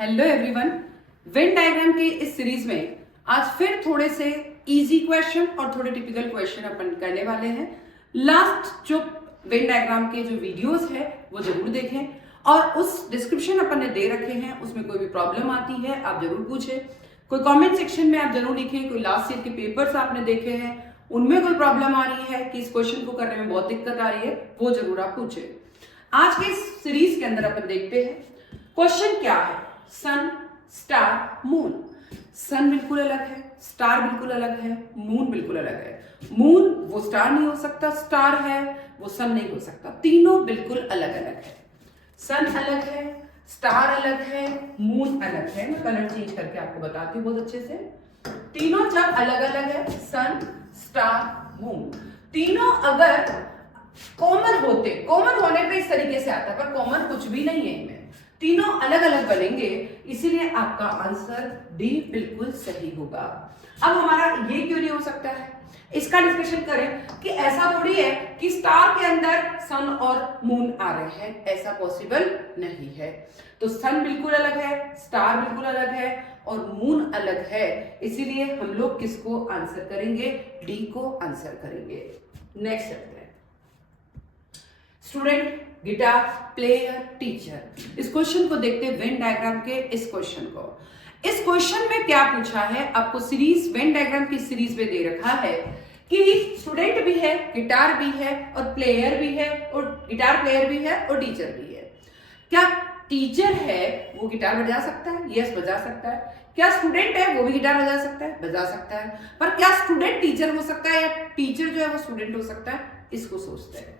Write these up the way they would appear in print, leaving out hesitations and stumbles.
Hello everyone, Venn diagram के इस series में आज फिर थोड़े से इजी क्वेश्चन और थोड़े टिपिकल क्वेश्चन अपन करने वाले हैं। लास्ट जो वेन डायग्राम के जो वीडियोस है वो जरूर देखें और उस डिस्क्रिप्शन अपन ने दे रखे हैं, उसमें कोई भी प्रॉब्लम आती है आप जरूर पूछें। कोई कमेंट सेक्शन में आप जरूर लिखें, कोई लास्ट ईयर के पेपर्स आपने देखे हैं उनमें कोई प्रॉब्लम आ रही है कि इस क्वेश्चन को करने में बहुत दिक्कत आ रही है, वो जरूर आप पूछें। आज के इस सीरीज के अंदर अपन देखते हैं क्वेश्चन क्या है। सन, स्टार, मून। सन बिल्कुल अलग है, स्टार बिल्कुल अलग है, मून बिल्कुल अलग है। मून वो स्टार नहीं हो सकता, स्टार है वो सन नहीं हो सकता, तीनों बिल्कुल अलग अलग है। सन अलग है, स्टार अलग है, मून अलग है। मैं कलर चेंज करके आपको बताती हूँ बहुत अच्छे से। तीनों जब अलग अलग है, सन, स्टार, मून, तीनों अगर कॉमन होते, कॉमन होने पे इस तरीके से आता है पर कॉमन कुछ भी नहीं है इनमें, तीनों अलग अलग बनेंगे, इसीलिए आपका आंसर डी बिल्कुल सही होगा। अब हमारा ये क्यों नहीं हो सकता है, इसका डिस्कशन करें कि ऐसा थोड़ी है कि स्टार के अंदर सन और मून आ रहे हैं, ऐसा पॉसिबल नहीं है। तो सन बिल्कुल अलग है, स्टार बिल्कुल अलग है और मून अलग है, इसीलिए हम लोग किसको आंसर करेंगे, डी को आंसर करेंगे। नेक्स्ट चलते हैं, स्टूडेंट, गिटार, प्लेयर, टीचर। इस क्वेश्चन को देखते हैं, वेन डायग्राम के इस क्वेश्चन को। इस क्वेश्चन में क्या पूछा है आपको, सीरीज वेन डायग्राम की सीरीज में दे रखा है कि स्टूडेंट भी है, गिटार भी है और प्लेयर भी है, और गिटार प्लेयर भी है और टीचर भी है। क्या टीचर है वो गिटार बजा सकता है? यस, बजा सकता है। क्या स्टूडेंट है वो भी गिटार बजा सकता है? बजा सकता है। पर क्या स्टूडेंट टीचर हो सकता है या टीचर जो है वो स्टूडेंट हो सकता है? इसको सोचते हैं।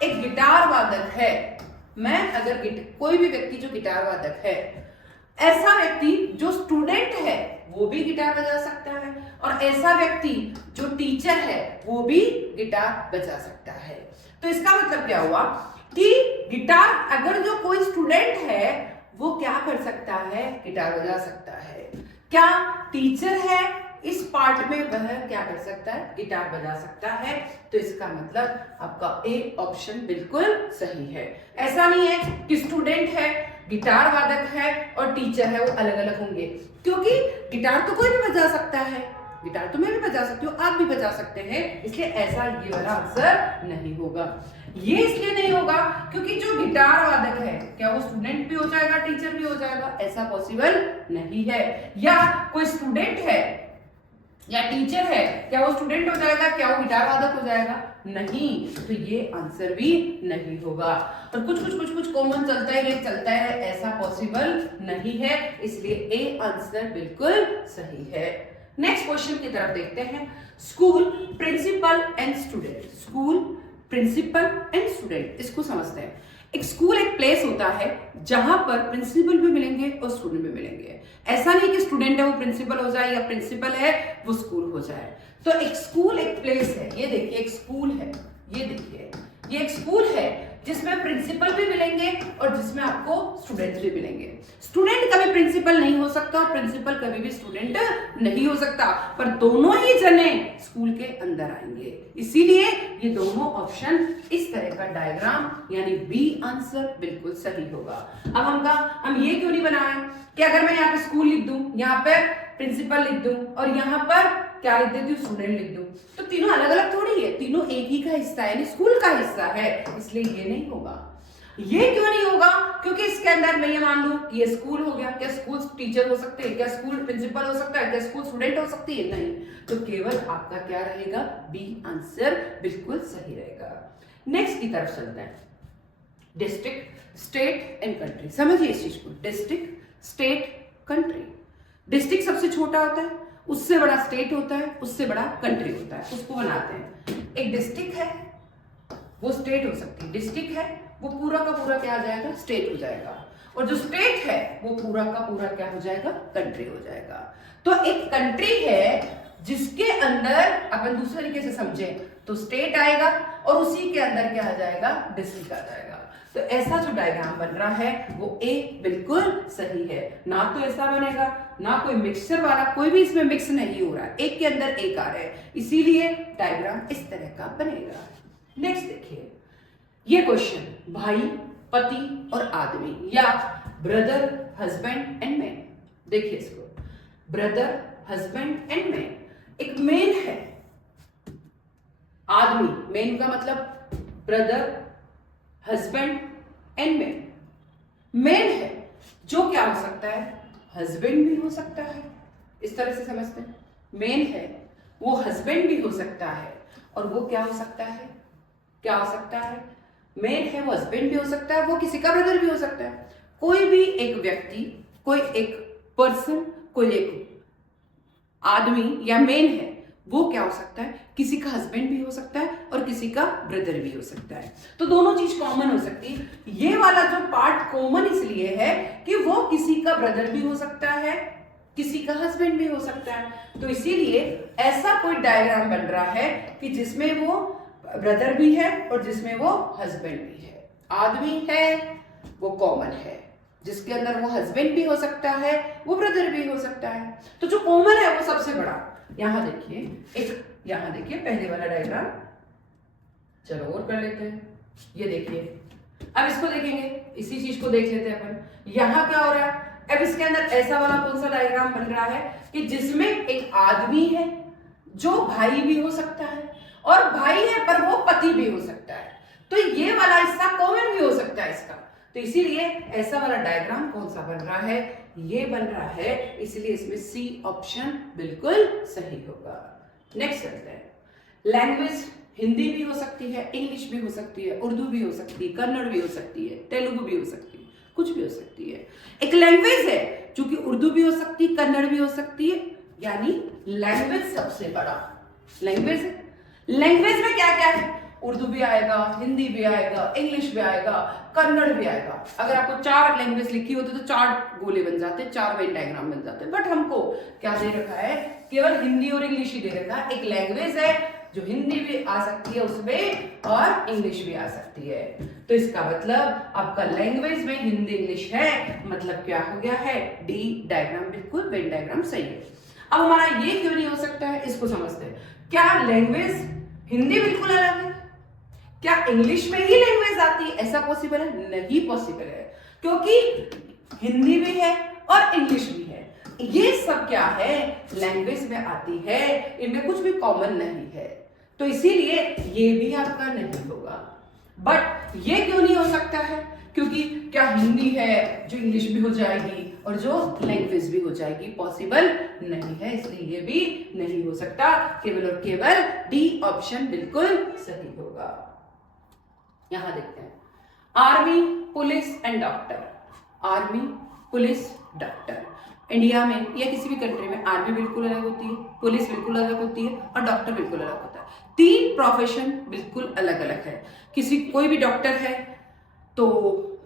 एक गिटार वादक है, मैं अगर कोई भी व्यक्ति जो गिटार वादक है, ऐसा व्यक्ति जो स्टूडेंट है वो भी गिटार बजा सकता है और ऐसा व्यक्ति जो टीचर है वो भी गिटार बजा सकता है। तो इसका मतलब क्या हुआ कि गिटार अगर जो कोई स्टूडेंट है वो क्या कर सकता है, गिटार बजा सकता है। क्या टीचर है इस पार्ट में वह क्या कर सकता है, गिटार बजा सकता है। तो इसका मतलब आपका ए ऑप्शन बिल्कुल सही है। ऐसा नहीं है कि स्टूडेंट है, गिटार वादक है और टीचर है वो अलग अलग होंगे, क्योंकि गिटार तो कोई भी बजा सकता है, गिटार तो मैं भी बजा सकती हूँ, आप भी बजा सकते हैं, इसलिए ऐसा ये वाला आंसर नहीं होगा। ये इसलिए नहीं होगा क्योंकि जो गिटार वादक है क्या वो स्टूडेंट भी हो जाएगा, टीचर भी हो जाएगा? ऐसा पॉसिबल नहीं है। या कोई स्टूडेंट है या टीचर है, क्या वो स्टूडेंट हो जाएगा, क्या वो गिटार वादक हो जाएगा? नहीं, तो ये आंसर भी नहीं होगा। और कुछ कॉमन चलता है, ऐसा पॉसिबल नहीं है, इसलिए ए आंसर बिल्कुल सही है। नेक्स्ट क्वेश्चन की तरफ देखते हैं, school, principal and student. School, principal and student, इसको समझते हैं। एक स्कूल एक प्लेस होता है जहां पर प्रिंसिपल भी मिलेंगे और स्टूडेंट भी मिलेंगे। ऐसा नहीं कि स्टूडेंट है वो प्रिंसिपल हो जाए या प्रिंसिपल है वो स्कूल हो जाए। तो एक स्कूल एक प्लेस है, ये देखिए एक स्कूल है, ये देखिए ये एक स्कूल है जिसमें प्रिंसिपल भी मिलेंगे और जिसमें आपको स्टूडेंट्स भी मिलेंगे। स्टूडेंट कभी प्रिंसिपल नहीं हो सकता और प्रिंसिपल कभी भी स्टूडेंट नहीं हो सकता, पर दोनों ही जने स्कूल के अंदर आएंगे, इसीलिए ये दोनों ऑप्शन इस तरह का डायग्राम यानी बी आंसर बिल्कुल सही होगा। अब हम ये क्यों नहीं बनाए कि अगर मैं यहाँ पे स्कूल लिख दूं, यहाँ पे प्रिंसिपल लिख दूं और यहाँ पर क्या लिख देती हूँ, स्टूडेंट लिख दूं, तो तीनों अलग अलग थोड़ी है, तीनों एक ही का हिस्सा है, स्कूल का हिस्सा है, इसलिए ये नहीं होगा। ये क्यों नहीं होगा? क्योंकि इसके अंदर मैं ये मान लूं कि ये स्कूल हो गया, क्या स्कूल टीचर हो सकते हैं, क्या स्कूल प्रिंसिपल हो सकता है, क्या स्कूल स्टूडेंट हो सकती है? नहीं, तो केवल आपका क्या रहेगा, बी आंसर बिल्कुल सही रहेगा। नेक्स्ट की तरफ चलते हैं, डिस्ट्रिक्ट, स्टेट एंड कंट्री। समझिए इस चीज को, डिस्ट्रिक्ट, स्टेट, कंट्री। डिस्ट्रिक्ट सबसे छोटा होता है, उससे बड़ा स्टेट होता है, उससे बड़ा कंट्री होता है, उसको बनाते हैं। एक डिस्ट्रिक्ट है वो स्टेट हो सकती है, डिस्ट्रिक्ट है वो पूरा का पूरा क्या आ जाएगा, स्टेट हो जाएगा, और जो स्टेट है वो पूरा का पूरा क्या हो जाएगा, कंट्री हो जाएगा। तो एक कंट्री है जिसके अंदर अपन दूसरे तरीके से समझे तो स्टेट आएगा और उसी के अंदर क्या आ जाएगा, डिस्ट्रिक्ट आ जाएगा। तो ऐसा जो डायग्राम बन रहा है वो ए बिल्कुल सही है, ना तो ऐसा बनेगा ना कोई मिक्सचर वाला, कोई भी इसमें मिक्स नहीं हो रहा है, एक के अंदर एक आ रहा है, इसीलिए डायग्राम इस तरह का बनेगा। नेक्स्ट देखिए, ये क्वेश्चन, भाई, पति और आदमी या ब्रदर हस्बैंड एंड मैन। देखिए इसको, ब्रदर, हस्बैंड एंड मैन। एक मैन है, आदमी, मैन का मतलब brother, husband and man. Man है जो क्या हो सकता है, हस्बैंड भी हो सकता है, इस तरह से समझते हैं। मैन है वो हस्बैंड भी हो सकता है, और वो क्या हो सकता है, क्या हो सकता है, मैन है वो हस्बैंड भी हो सकता है, वो किसी का ब्रदर भी हो सकता है। कोई भी एक व्यक्ति, कोई एक पर्सन, कोई एक आदमी या मैन है, वो क्या हो सकता है, किसी का हस्बैंड भी हो सकता है और किसी का ब्रदर भी हो सकता है। तो दोनों चीज कॉमन हो सकती है। ये वाला जो पार्ट कॉमन इसलिए है कि वो किसी का ब्रदर भी हो सकता है, किसी का हस्बैंड भी हो सकता है। तो इसीलिए ऐसा कोई डायग्राम बन रहा है कि जिसमें वो ब्रदर भी है और जिसमें वो हस्बैंड भी है। आदमी है वो कॉमन है, जिसके अंदर वो हस्बैंड भी हो सकता है, वो ब्रदर भी हो सकता है। तो जो कॉमन है वो सबसे बड़ा। यहां देखिए, एक यहां देखिए पहले वाला डायग्राम, चलो और कर लेते हैं। ये देखिए, अब इसको देखेंगे, इसी चीज को देख लेते हैं अपन। यहां क्या हो रहा है, अब इसके अंदर ऐसा वाला कौन सा डायग्राम बन रहा है कि जिसमें एक आदमी है जो भाई भी हो सकता है, और भाई है पर वो पति भी हो सकता है। तो ये वाला हिस्सा कॉमन भी हो सकता है इसका। तो इसीलिए ऐसा वाला डायग्राम कौन सा बन रहा है, ये बन रहा है, इसलिए इसमें सी ऑप्शन बिल्कुल सही होगा। नेक्स्ट चलते हैं। लैंग्वेज हिंदी भी हो सकती है, इंग्लिश भी हो सकती है, उर्दू भी हो सकती है, कन्नड़ भी हो सकती है, तेलुगु भी हो सकती है, कुछ भी हो सकती है। एक लैंग्वेज है जो कि उर्दू भी हो सकती है, कन्नड़ भी हो सकती है, यानी लैंग्वेज सबसे बड़ा लैंग्वेज है। लैंग्वेज में क्या क्या है, उर्दू भी आएगा, हिंदी भी आएगा, इंग्लिश भी आएगा, कन्नड़ भी आएगा। अगर आपको 4 लैंग्वेज लिखी होती तो 4 गोले बन जाते, 4 वेन डायग्राम बन जाते। बट हमको क्या दे रखा है, केवल हिंदी और इंग्लिश ही दे रखा है। एक लैंग्वेज है जो हिंदी भी आ सकती है उसमें और इंग्लिश भी आ सकती है। तो इसका मतलब आपका लैंग्वेज में हिंदी इंग्लिश है, मतलब क्या हो गया है, डी डायग्राम बिल्कुल वेन डायग्राम सही है। अब हमारा ये क्यों नहीं हो सकता है, इसको समझते हैं। क्या लैंग्वेज हिंदी बिल्कुल अलग है, क्या इंग्लिश में ही लैंग्वेज आती है, ऐसा पॉसिबल है? नहीं पॉसिबल है, क्योंकि हिंदी भी है और इंग्लिश भी है। ये सब क्या है, लैंग्वेज में आती है, इनमें कुछ भी कॉमन नहीं है। तो इसीलिए ये भी आपका नहीं होगा। बट ये क्यों नहीं हो सकता है, क्योंकि क्या हिंदी है जो इंग्लिश भी हो जाएगी और जो लैंग्वेज भी हो जाएगी, पॉसिबल नहीं है, इसलिए ये भी नहीं हो सकता। केवल और केवल डी ऑप्शन बिल्कुल सही होगा। यहां देखते हैं, army, police and doctor. Army, police, doctor. India में या किसी भी कंट्री में आर्मी बिल्कुल अलग होती है, पुलिस बिल्कुल अलग होती है और डॉक्टर बिल्कुल अलग होता है। 3 प्रोफेशन बिल्कुल अलग अलग है। कोई भी डॉक्टर है तो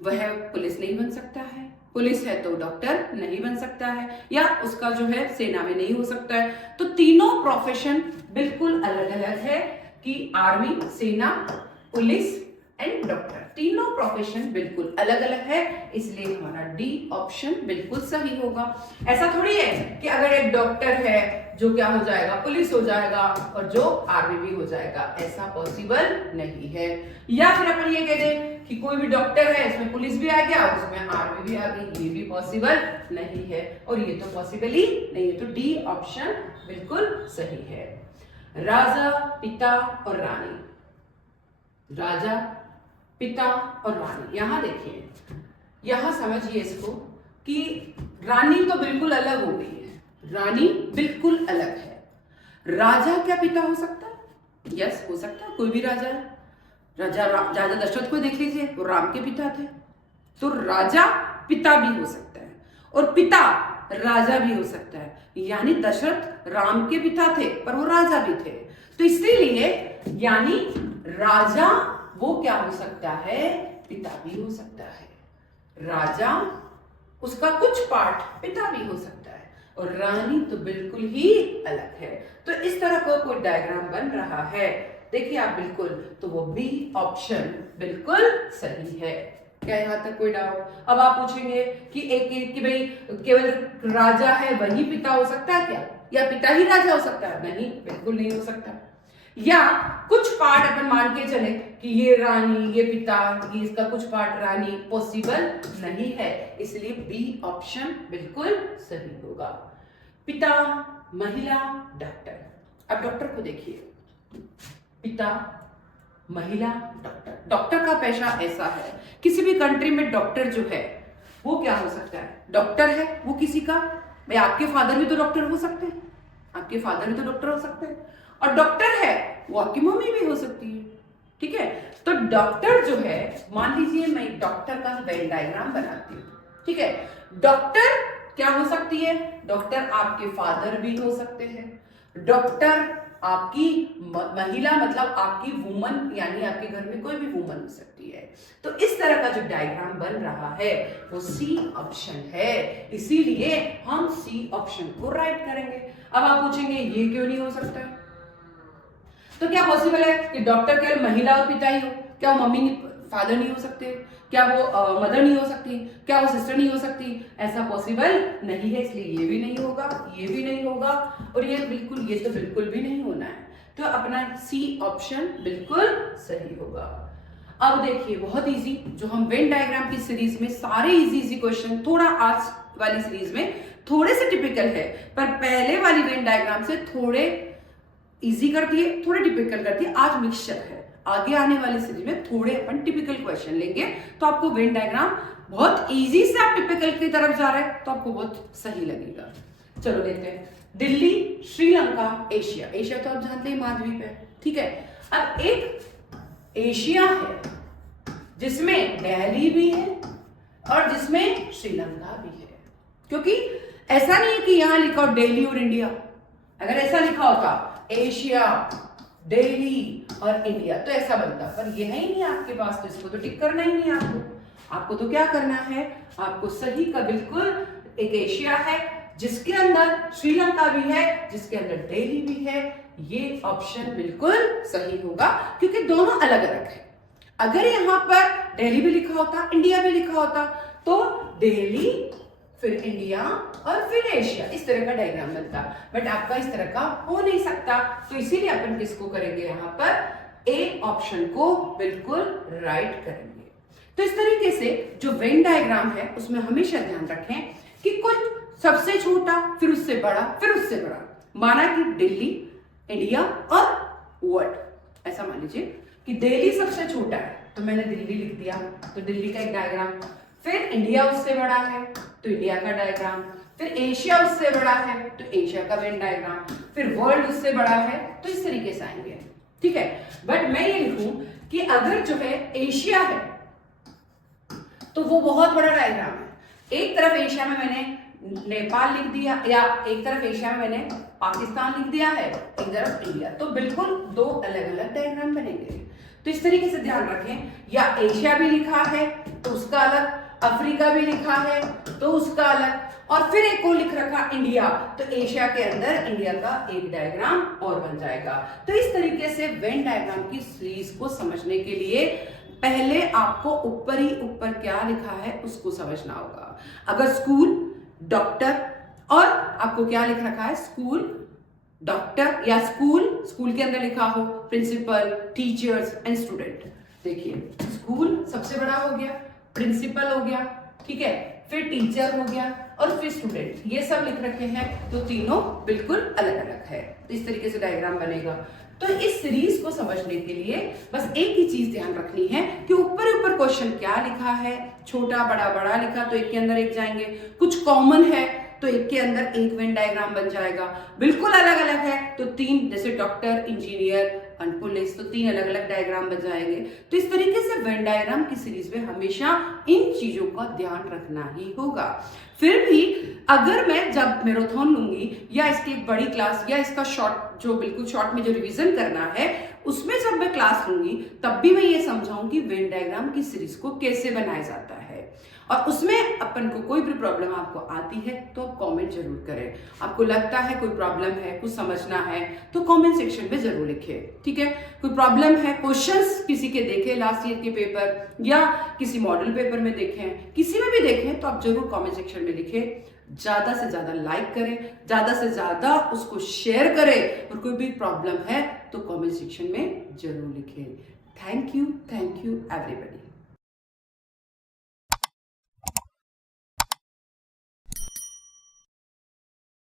वह पुलिस नहीं बन सकता है, पुलिस है तो डॉक्टर नहीं बन सकता है, या उसका जो है सेना में नहीं हो सकता है। तो तीनों प्रोफेशन बिल्कुल अलग अलग है कि आर्मी, सेना, पुलिस एंड डॉक्टर, तीनों प्रोफेशन बिल्कुल अलग अलग है, इसलिए हमारा डी ऑप्शन बिल्कुल सही होगा। ऐसा थोड़ी है कि अगर एक डॉक्टर है जो क्या हो जाएगा, पुलिस हो जाएगा और जो आर्मी भी हो जाएगा, ऐसा पॉसिबल नहीं है। या फिर अपन ये कह दें कि कोई भी डॉक्टर है, इसमें पुलिस भी आ गया, उसमें आर्मी भी आ गई, ये भी पॉसिबल नहीं है, और ये तो पॉसिबल ही नहीं है। तो डी ऑप्शन बिल्कुल सही है। राजा, पिता और रानी। राजा, पिता और रानी। यहां देखिए, यहां समझिए इसको कि रानी तो बिल्कुल अलग हो गई है, रानी बिल्कुल अलग है। राजा क्या पिता हो सकता है? यस, हो सकता है, कोई भी राजा है। राजा दशरथ को देख लीजिए, वो राम के पिता थे। तो राजा पिता भी हो सकता है और पिता राजा भी हो सकता है, यानी दशरथ राम के पिता थे पर वो राजा भी थे। तो इसीलिए यानी राजा वो क्या हो सकता है, पिता भी हो सकता है। राजा उसका कुछ पार्ट पिता भी हो सकता है, और रानी तो बिल्कुल ही अलग है। तो इस तरह का कोई डायग्राम बन रहा है, देखिए आप बिल्कुल, तो वो बी ऑप्शन बिल्कुल सही है। क्या यहां तक कोई डाउट? अब आप पूछेंगे कि कि भाई केवल राजा है वही पिता हो सकता है क्या, या पिता ही राजा हो सकता है? नहीं, बिल्कुल नहीं हो सकता। या कुछ पार्ट अपन मान के चले कि ये रानी, ये पिता, ये इसका कुछ पार्ट रानी, पॉसिबल नहीं है, इसलिए बी ऑप्शन बिल्कुल सही होगा। पिता, महिला, डॉक्टर। अब डॉक्टर को देखिए, पिता, महिला, डॉक्टर। डॉक्टर का पेशा ऐसा है, किसी भी कंट्री में डॉक्टर जो है वो क्या हो सकता है, डॉक्टर है वो किसी का, भाई आपके फादर भी तो डॉक्टर हो सकते हैं, आपके फादर भी तो डॉक्टर हो सकते हैं, और डॉक्टर है वो आपकी मम्मी भी हो सकती है, ठीक है। तो डॉक्टर जो है, मान लीजिए मैं डॉक्टर का वेन डायग्राम बनाती हूँ, ठीक है। डॉक्टर क्या हो सकती है, डॉक्टर आपके फादर भी हो सकते हैं, डॉक्टर आपकी महिला मतलब आपकी वुमन, यानी आपके घर में कोई भी वुमन हो सकती है। तो इस तरह का जो डायग्राम बन रहा है वो सी ऑप्शन है, इसीलिए हम सी ऑप्शन को राइट करेंगे। अब आप पूछेंगे ये क्यों नहीं हो सकता है, तो क्या पॉसिबल है कि डॉक्टर केवल महिला और पिता ही हो, क्या वो मम्मी फादर नहीं हो सकते, क्या वो मदर नहीं हो सकती, क्या वो सिस्टर नहीं हो सकती, ऐसा पॉसिबल नहीं है, इसलिए ये भी नहीं होगा, ये भी नहीं होगा, और ये तो बिल्कुल भी नहीं होना है। तो अपना सी ऑप्शन बिल्कुल सही होगा। अब देखिए बहुत इजी, जो हम वेन डायग्राम की सीरीज में सारे इजी क्वेश्चन, थोड़ा आज वाली सीरीज में थोड़े से टिपिकल है, पर पहले वाली वेन डायग्राम से थोड़े इजी कर दिए, थोड़े टिपिकल कर दिए, आज मिक्सचर है। आगे आने वाली सीरीज में थोड़े अपन टिपिकल क्वेश्चन लेंगे, तो आपको वेन डायग्राम बहुत इजी से, आप टिपिकल की तरफ जा रहे हैं तो आपको बहुत सही लगेगा। चलो लेते हैं, दिल्ली, श्रीलंका, एशिया। एशिया तो आप जानते हैं महाद्वीप है, ठीक है। अब एक एशिया है जिसमें दिल्ली भी है और जिसमें श्रीलंका भी है, क्योंकि ऐसा नहीं है कि यहां लिखा हो दिल्ली और इंडिया, अगर ऐसा लिखा होता एशिया, दिल्ली और इंडिया तो ऐसा बनता, पर ये है ही नहीं आपके पास, तो इसको तो टिक करना ही नहीं आपको तो क्या करना है, आपको सही का बिल्कुल, एक एशिया है जिसके अंदर श्रीलंका भी है, जिसके अंदर दिल्ली भी है, ये ऑप्शन बिल्कुल सही होगा, क्योंकि दोनों अलग अलग है। अगर यहां पर दिल्ली भी लिखा होता, इंडिया भी लिखा होता, तो दिल्ली फिर इंडिया और फिर एशिया, इस तरह का डायग्राम बनता, बट आपका इस तरह का हो नहीं सकता, तो इसीलिए अपन किसको करेंगे, यहां पर ए ऑप्शन को बिल्कुल राइट करेंगे। तो इस तरीके से जो वेन डायग्राम है उसमें हमेशा ध्यान रखें कि कुछ सबसे छोटा, फिर उससे बड़ा, फिर उससे बड़ा, माना कि दिल्ली, इंडिया और वर्ल्ड, ऐसा मान लीजिए कि दिल्ली सबसे छोटा है तो मैंने दिल्ली लिख दिया, तो दिल्ली का एक डायग्राम, फिर इंडिया उससे बड़ा है तो इंडिया का डायग्राम, फिर एशिया उससे बड़ा है तो एशिया का वेन डायग्राम, फिर वर्ल्ड उससे बड़ा है, तो इस तरीके से आएंगे, ठीक है। बट मैं ये लिखूं कि अगर जो है एशिया है तो वो बहुत बड़ा डायग्राम है, एक तरफ एशिया में मैंने नेपाल लिख दिया, या एक तरफ एशिया में मैंने पाकिस्तान लिख दिया है, एक तरफ इंडिया, तो बिल्कुल दो अलग अलग डायग्राम बनेंगे। तो इस तरीके से ध्यान रखें, या एशिया भी लिखा है तो उसका अलग, अफ्रीका भी लिखा है तो उसका अलग, और फिर एक को लिख रखा इंडिया, तो एशिया के अंदर इंडिया का एक डायग्राम और बन जाएगा। तो इस तरीके से वेन डायग्राम की सीरीज को समझने के लिए पहले आपको ऊपर ही ऊपर क्या लिखा है उसको समझना होगा। अगर स्कूल, डॉक्टर, और आपको क्या लिख रखा है, स्कूल, डॉक्टर, या स्कूल के अंदर लिखा हो प्रिंसिपल, टीचर्स एंड स्टूडेंट, देखिए स्कूल सबसे बड़ा हो गया, प्रिंसिपल हो गया, ठीक है, फिर टीचर हो गया और फिर स्टूडेंट, ये सब लिख रखे हैं, तो तीनों बिल्कुल अलग अलग है। तो इस तरीके से डायग्राम बनेगा। तो इस सीरीज को समझने के लिए बस एक ही चीज ध्यान रखनी है कि ऊपर ऊपर क्वेश्चन क्या लिखा है, छोटा बड़ा बड़ा लिखा तो एक के अंदर एक जाएंगे, कुछ कॉमन है तो एक के अंदर एक वेन डायग्राम बन जाएगा, बिल्कुल अलग अलग है तो तीन, जैसे डॉक्टर, इंजीनियर और पुलिस, तो तीन अलग अलग डायग्राम बन जाएंगे। तो इस तरीके से वेन डायग्राम की सीरीज में हमेशा इन चीजों का ध्यान रखना ही होगा। फिर भी अगर मैं जब मैराथन लूंगी या इसकी एक बड़ी क्लास या इसका शॉर्ट, जो बिल्कुल शॉर्ट में जो रिवीजन करना है उसमें जब मैं क्लास लूंगी तब भी मैं ये समझाऊंगी वेन डायग्राम की सीरीज को कैसे बनाया जाता है, और उसमें अपन को कोई भी प्रॉब्लम आपको आती है तो आप कमेंट जरूर करें। आपको लगता है कोई प्रॉब्लम है, कुछ समझना है तो कमेंट सेक्शन में जरूर लिखें, ठीक है। कोई प्रॉब्लम है, क्वेश्चंस किसी के देखें लास्ट ईयर के पेपर या किसी मॉडल पेपर में देखें, किसी में भी देखें तो आप जरूर कमेंट सेक्शन में लिखें। ज्यादा से ज्यादा लाइक करें, ज्यादा से ज्यादा उसको शेयर करें, और कोई भी प्रॉब्लम है तो कमेंट सेक्शन में जरूर लिखें। Thank you everybody.